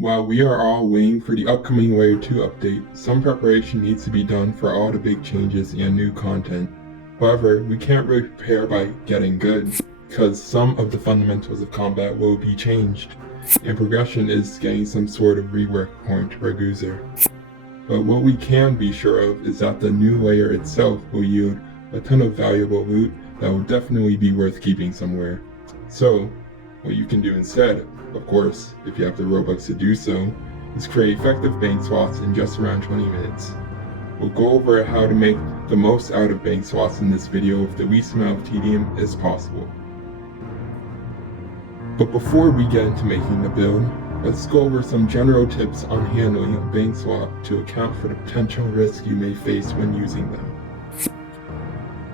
While we are all waiting for the upcoming Layer 2 update, some preparation needs to be done for all the big changes and new content. However, we can't really prepare by getting good, because some of the fundamentals of combat will be changed, and progression is getting some sort of rework according to Raguzer. But what we can be sure of is that the new layer itself will yield a ton of valuable loot that will definitely be worth keeping somewhere. So, what you can do instead, of course, if you have the Robux to do so, is create effective bank swaps in just around 20 minutes. We'll go over how to make the most out of bank swaps in this video with the least amount of tedium as possible. But before we get into making the build, let's go over some general tips on handling a bank swap to account for the potential risk you may face when using them.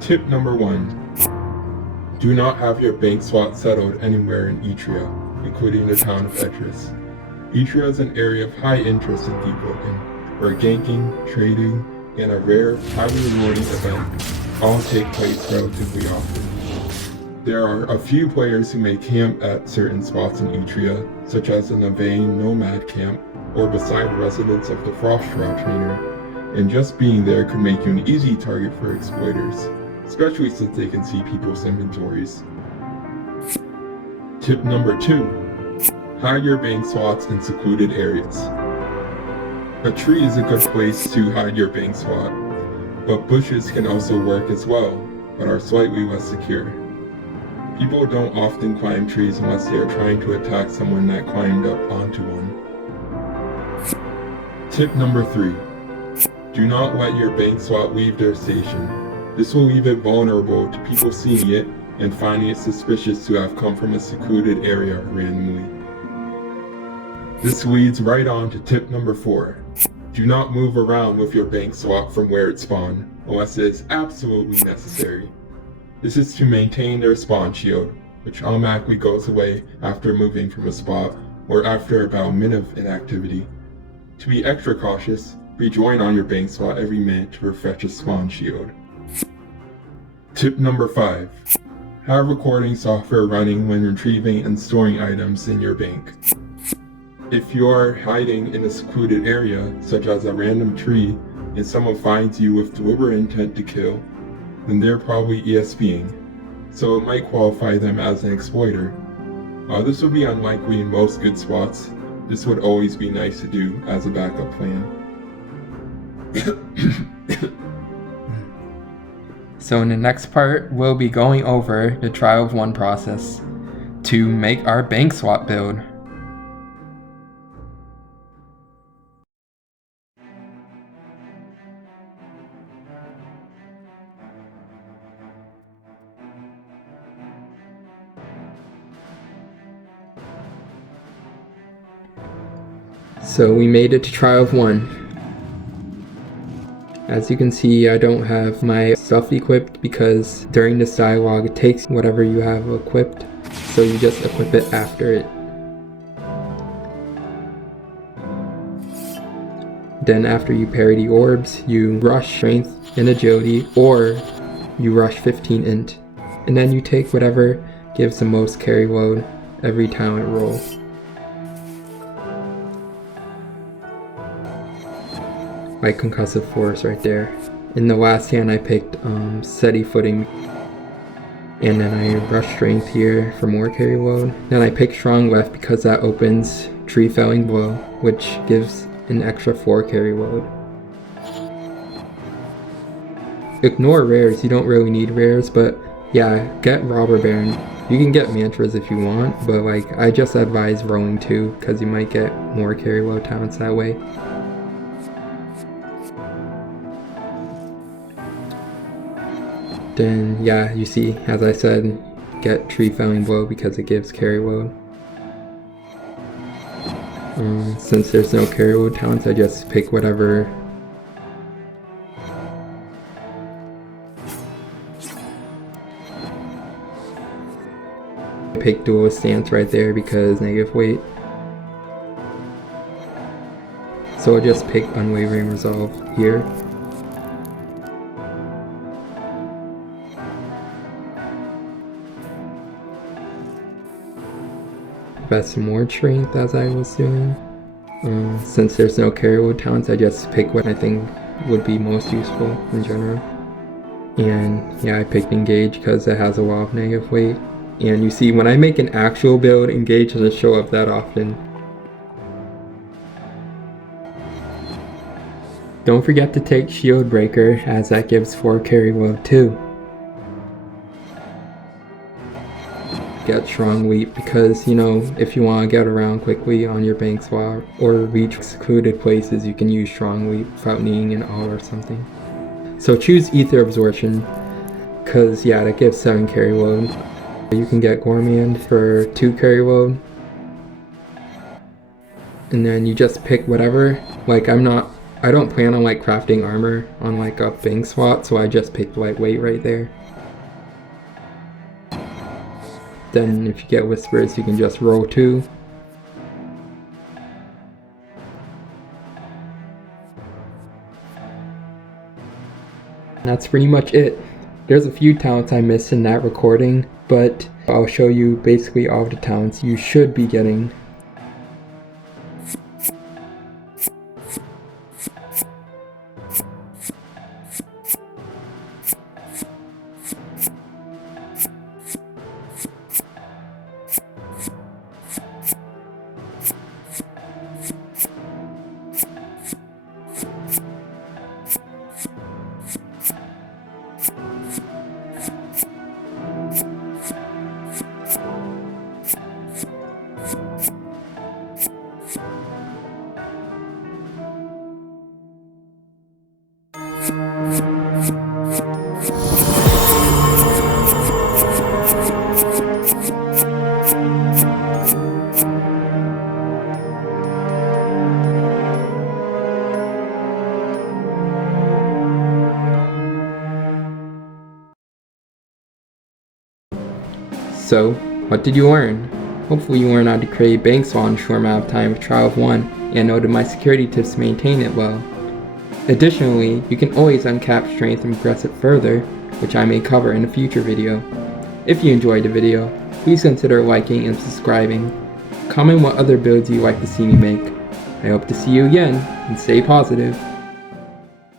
Tip number 1. Do not have your bank swap settled anywhere in Etria, including the town of Etris. Etria is an area of high interest in Deepwoken, where ganking, trading, and a rare, highly rewarding event all take place relatively often. There are a few players who may camp at certain spots in Etria, such as the Navain Nomad camp, or beside the residence of the Frostdraw trainer, and just being there could make you an easy target for exploiters, especially since they can see people's inventories. Tip number 2. Hide your bank swaps in secluded areas. A tree is a good place to hide your bank swap, but bushes can also work as well, but are slightly less secure. People don't often climb trees unless they are trying to attack someone that climbed up onto one. Tip number 3. Do not let your bank swap leave their station. This will leave it vulnerable to people seeing it and finding it suspicious to have come from a secluded area randomly. This leads right on to tip number 4. Do not move around with your bank swap from where it spawned, unless it is absolutely necessary. This is to maintain their spawn shield, which automatically goes away after moving from a spot or after about a minute of inactivity. To be extra cautious, rejoin on your bank swap every minute to refresh a spawn shield. Tip number 5. Have recording software running when retrieving and storing items in your bank. If you are hiding in a secluded area, such as a random tree, and someone finds you with deliberate intent to kill, then they're probably ESPing, so it might qualify them as an exploiter. This would be unlikely in most good spots. This would always be nice to do as a backup plan. So in the next part, we'll be going over the trial of one process to make our bank swap build. So we made it to trial of 1. As you can see, I don't have my stuff equipped because during this dialogue it takes whatever you have equipped, so you just equip it after it. Then after you parry the orbs, you rush strength and agility, or you rush 15 int, and then you take whatever gives the most carry load every talent roll. Like concussive force right there. In the last hand I picked steady footing, and then I rush strength here for more carry load. Then I picked strong left because that opens tree felling blow, which gives an extra 4 carry load. Ignore rares, you don't really need rares, but yeah, get robber baron. You can get mantras if you want, but like I just advise rolling 2 because you might get more carry load talents that way. Then yeah, you see, as I said, get tree felling blow because it gives carry load. Since there's no carry load talents, I just pick whatever. I pick dual stance right there because negative weight. So I just pick unwavering resolve here. Invest some more strength as I was doing. Since there's no carry load talents, I just pick what I think would be most useful in general. And yeah, I picked Engage because it has a lot of negative weight. And you see, when I make an actual build, Engage doesn't show up that often. Don't forget to take Shield Breaker, as that gives 4 carry load too. Get Strong Leap because, you know, if you want to get around quickly on your bank swap or reach secluded places, you can use Strong Leap without needing an ult or something. So choose Ether Absorption because, yeah, that gives 7 carry load. You can get Gourmand for 2 carry load. And then you just pick whatever. Like, I don't plan on like crafting armor on like a bank swap, so I just picked lightweight right there. Then if you get Whispers, you can just roll 2. That's pretty much it. There's a few talents I missed in that recording, but I'll show you basically all of the talents you should be getting. So, what did you learn? Hopefully you learned how to create bank swap in a short amount of time with Trial of 1 and noted my security tips to maintain it well. Additionally, you can always uncap strength and progress it further, which I may cover in a future video. If you enjoyed the video, please consider liking and subscribing. Comment what other builds you'd like to see me make. I hope to see you again, and stay positive.